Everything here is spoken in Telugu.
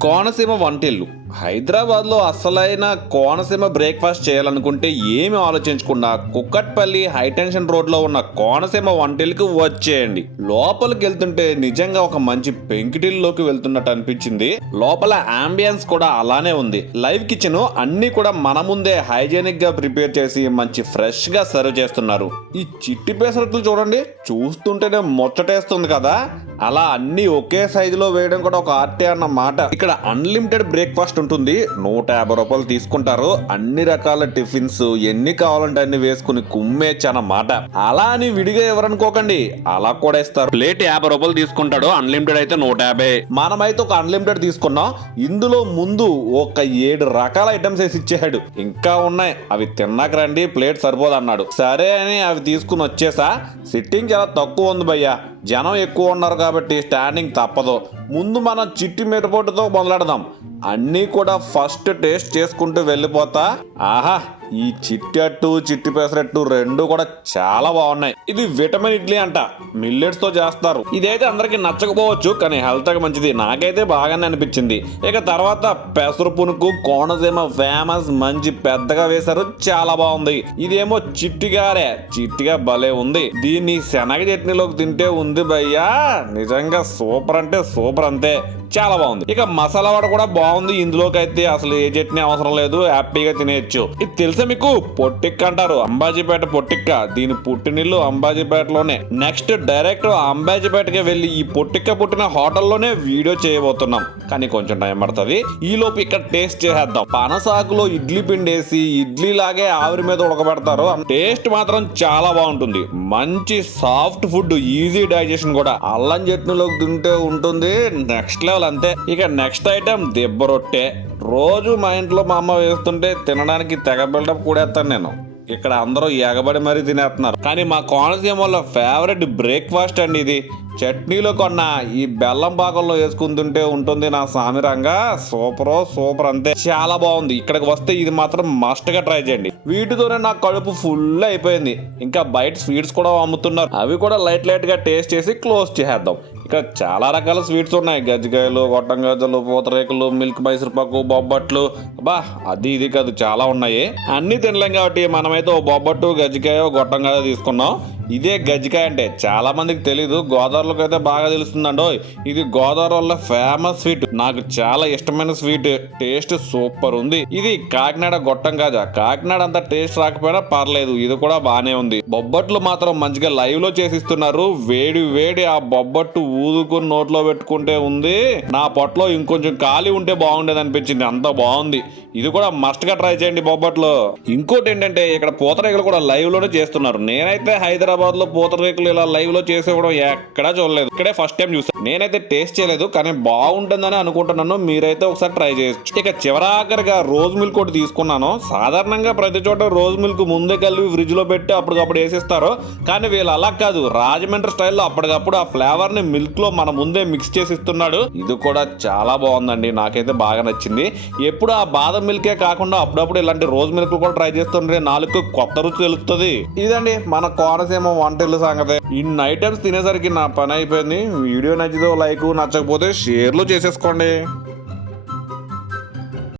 కోనసీమ వంటిల్లు. హైదరాబాద్లో అసలైన కోనసీమ బ్రేక్ఫాస్ట్ చేయాలనుకుంటే ఏమి ఆలోచించకుండా కుక్కట్పల్లి హైటెన్షన్ రోడ్లో ఉన్న కోనసీమ వంటిల్కి వచ్చేయండి. లోపలికి వెళ్తుంటే నిజంగా ఒక మంచి పెంకిటిల్లోకి వెళ్తున్నట్టు అనిపించింది. లోపల అంబియన్స్ కూడా అలానే ఉంది. లైవ్ కిచెన్ అన్ని కూడా మన ముందే హైజీనిక్గా ప్రిపేర్ చేసి మంచి ఫ్రెష్గా సర్వ్ చేస్తున్నారు. ఈ చిట్టి పెసరట్లు చూడండి చూస్తుంటేనే ముచ్చటేస్తుంది కదా. అలా అన్ని ఒకే సైజులో వేయడం కూడా ఒక ఆర్టే అన్న మాట ఇక్కడ అన్లిమిటెడ్ బ్రేక్ఫాస్ట్ ఉంటుంది నూట యాభై రూపాయలు తీసుకుంటారు. అన్ని రకాల టిఫిన్స్ ఎన్ని కావాలంటే అన్ని వేసుకుని కుమ్మేచ్చు అన్నమాట అలా అని విడిగా ఎవరనుకోకండి. అలా కూడా ఇస్తారు. ప్లేట్ యాభై రూపాయలు తీసుకుంటాడు. అన్లిమిటెడ్ అయితే నూట యాభై. మనమైతే ఒక అన్లిమిటెడ్ తీసుకున్నాం. ఇందులో ముందు ఒక ఏడు రకాల ఐటమ్స్ వేసి ఇచ్చాడు ఇంకా ఉన్నాయి. అవి తిన్నాక రండి. ప్లేట్ సరిపోదు అన్నాడు. సరే అని అవి తీసుకుని వచ్చేసా. సిట్టింగ్ చాలా తక్కువ ఉంది భయ్యా. జనం ఎక్కువ ఉన్నారు కాబట్టి స్టాండింగ్ తప్పదు. ముందు మనం చిట్టి మిరపొట్టుతో మొదలెడదాం. అన్నీ కూడా ఫస్ట్ టేస్ట్ చేసుకుంటూ వెళ్ళిపోతా. ఆహా. ఈ చిట్టి అట్టు చిట్టి పెసరట్టు రెండు కూడా చాలా బాగున్నాయి. ఇది విటమిన్ ఇడ్లీ అంట. మిల్లెట్స్తో చేస్తారు. ఇదైతే అందరికి నచ్చకపోవచ్చు కానీ హెల్త్కి మంచిది. నాకైతే బాగానే అనిపించింది. ఇక తర్వాత పెసరు పునుకు కోనసీమ ఫేమస్ మంచి పెద్దగా వేశారు. చాలా బాగుంది. ఇదేమో చిట్టిగారే. చిట్టిగా భలే ఉంది. దీన్ని శనగ చట్నీలోకి తింటే ఉంది భయ్యా. నిజంగా సూపర్ అంటే సూపర్ అంతే. చాలా బాగుంది. ఇక మసాలా వడ కూడా బాగుంది. ఇందులోకి అయితే అసలు ఏ చట్నీ అవసరం లేదు. హ్యాపీగా తినేయచ్చు. ఇది తెలుసు మీకు? పొట్టిక్క అంటారు. అంబాజీపేట పొట్టిక్క. దీని పుట్టినిల్లు అంబాజీపేటలోనే. నెక్స్ట్ డైరెక్ట్ అంబాజీపేటకి వెళ్ళి ఈ పొట్టిక్క పుట్టిన హోటల్లోనే వీడియో చేయబోతున్నాం. కానీ కొంచెం టైం పడుతుంది. ఈ లోపు ఇక్కడ టేస్ట్ చేసేద్దాం. పనసాకులో ఇడ్లీ పిండేసి ఇడ్లీ లాగే ఆవిరి మీద ఉడకబెడతారు. టేస్ట్ మాత్రం చాలా బాగుంటుంది. మంచి సాఫ్ట్ ఫుడ్ ఈజీ డైజెషన్ కూడా. అల్లం చట్నీలోకి తింటే ఉంటుంది. నెక్స్ట్ లెవెల్ అంతే. ఇక నెక్స్ట్ ఐటమ్ దెబ్బ రొట్టె. రోజు మా ఇంట్లో మా అమ్మ వేస్తుంటే తినడానికి తెగ బిల్డప్ కూడేస్తాను నేను. ఇక్కడ అందరూ ఎగబడి మరీ తినేస్తున్నారు. కానీ మా కోనసీమలో ఫేవరెట్ బ్రేక్ఫాస్ట్ అండి ఇది. చట్నీలో కొన్న ఈ బెల్లం పాకంలో వేసుకుంటుంటే ఉంటుంది నా సామిరంగా. సూపర్ సూపర్ అంతే. చాలా బాగుంది. ఇక్కడికి వస్తే ఇది మాత్రం మస్ట్గా ట్రై చేయండి. వీటితోనే నా కడుపు ఫుల్ అయిపోయింది. ఇంకా బయట స్వీట్స్ కూడా అమ్ముతున్నారు. అవి కూడా లైట్ లైట్గా టేస్ట్ చేసి క్లోజ్ చేసేద్దాం. ఇంకా చాలా రకాల స్వీట్స్ ఉన్నాయి. గజ్జికాయలు గొట్టం గజ్జలు పూతరేకులు మిల్క్ మైసూర్పాకు బొబ్బట్లు. బా అది ఇది కాదు చాలా ఉన్నాయి. అన్ని తినలేం కాబట్టి మనమైతే ఓ బొబ్బట్టు గజ్జికాయ గొట్టం గజ తీసుకున్నాం. ఇదే గజ్జికాయ అంటే చాలా మందికి తెలీదు గోదావరిలోకి అయితే బాగా తెలుస్తుందండో. ఇది గోదావరిలో ఫేమస్ స్వీట్. నాకు చాలా ఇష్టమైన స్వీట్. టేస్ట్ సూపర్ ఉంది. ఇది కాకినాడ గొట్టం కాజా. కాకినాడ అంత టేస్ట్ రాకపోయినా పర్లేదు ఇది కూడా బాగానే ఉంది. బొబ్బట్లు మాత్రం మంచిగా లైవ్లో చేసిస్తున్నారు వేడి వేడి ఆ బొబ్బట్టు ఊదుకుని నోట్లో పెట్టుకుంటే ఉంది. నా పొట్టలో ఇంకొంచెం ఖాళీ ఉంటే బాగుండేది అనిపించింది. అంత బాగుంది. ఇది కూడా మస్ట్గా ట్రై చేయండి బొబ్బట్లు. ఇంకోటి ఏంటంటే ఇక్కడ పూతరేకులు కూడా లైవ్లోనే చేస్తున్నారు. నేనైతే హైదరాబాద్ లో పూతరేకులు ఇలా లైవ్లో చేసేవడం ఎక్కడా చూడలేదు. ఇక్కడే ఫస్ట్ టైం చూసాను నేనైతే టేస్ట్ చేయలేదు కానీ బాగుంటుందని అనుకుంటున్నాను. మీరైతే ఒకసారి ట్రై చేయొచ్చు. ఇక చివరాఖరిగా రోజ్ మిల్క్ ఒకటి తీసుకున్నాను. సాధారణంగా ప్రతి చోట రోజ్ మిల్క్ ముందే కలిపి ఫ్రిడ్జ్లో పెట్టి అప్పటికప్పుడు వేసిస్తారు. కానీ వీళ్ళు అలా కాదు. రాజమండ్రి స్టైల్లో అప్పటికప్పుడు ఆ ఫ్లేవర్ని మిల్క్లో మన ముందే మిక్స్ చేసి ఇస్తున్నాడు. ఇది కూడా చాలా బాగుందండి. నాకైతే బాగా నచ్చింది. ఎప్పుడు ఆ బాదం మిల్కే కాకుండా అప్పుడప్పుడు ఇలాంటి రోజ్ మిల్క్ కూడా ట్రై చేస్తుంటే నాలుగు కొత్త రుచి తెలుస్తుంది. ఇదండి మన కోనసీమ వంటలు సంగతి. ఇన్ని ఐటమ్స్ తినేసరికి నా పని అయిపోయింది. వీడియో నచ్చితే లైక్ నచ్చకపోతే షేర్లు చేసేసుకోండి.